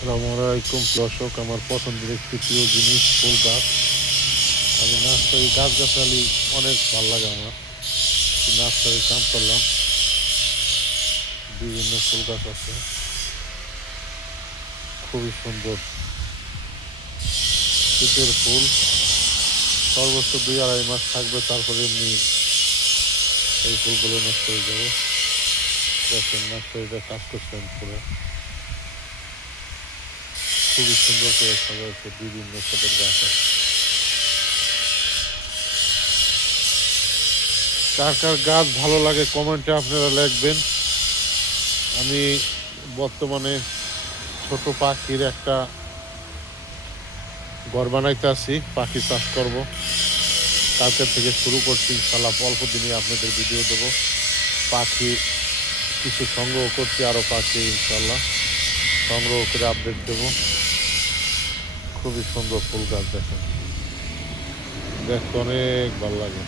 আসসালামু আলাইকুম দর্শক, আমার পছন্দের একটি প্রিয় জিনিস ফুল গাছ। আমি নার্সারি গাছগাছালি অনেক ভালো লাগে আমার। নার্সারি কাম করলাম, বিভিন্ন ফুল গাছ আছে, খুবই সুন্দর শীতের ফুল। সর্বোচ্চ 2-2.5 মাস থাকবে, তারপরে এমনি এই ফুলগুলো নষ্ট হয়ে যাবে। দেখেন নার্সারিটা কাজ করছেন পুরো, খুবই সুন্দর করে সাজাইছে, বিভিন্ন জাতের গাছ আছে। কার কার গাছ ভালো লাগে কমেন্টে আপনারা লিখবেন। আমি বর্তমানে ছোট পাখির একটা ঘর বানাইতে আছি, পাখি চাষ করব। কালকের থেকে শুরু করছি, ইনশাল্লাহ অল্প দিনে আপনাদের ভিডিও দেবো। পাখি কিছু সংগ্রহ করছি, আরও পাখি ইনশাল্লাহ সংগ্রহ করে আপডেট দেবো। খুবই সুন্দর ফুল গাছ, দেখেন দেখতে অনেক ভালো লাগে।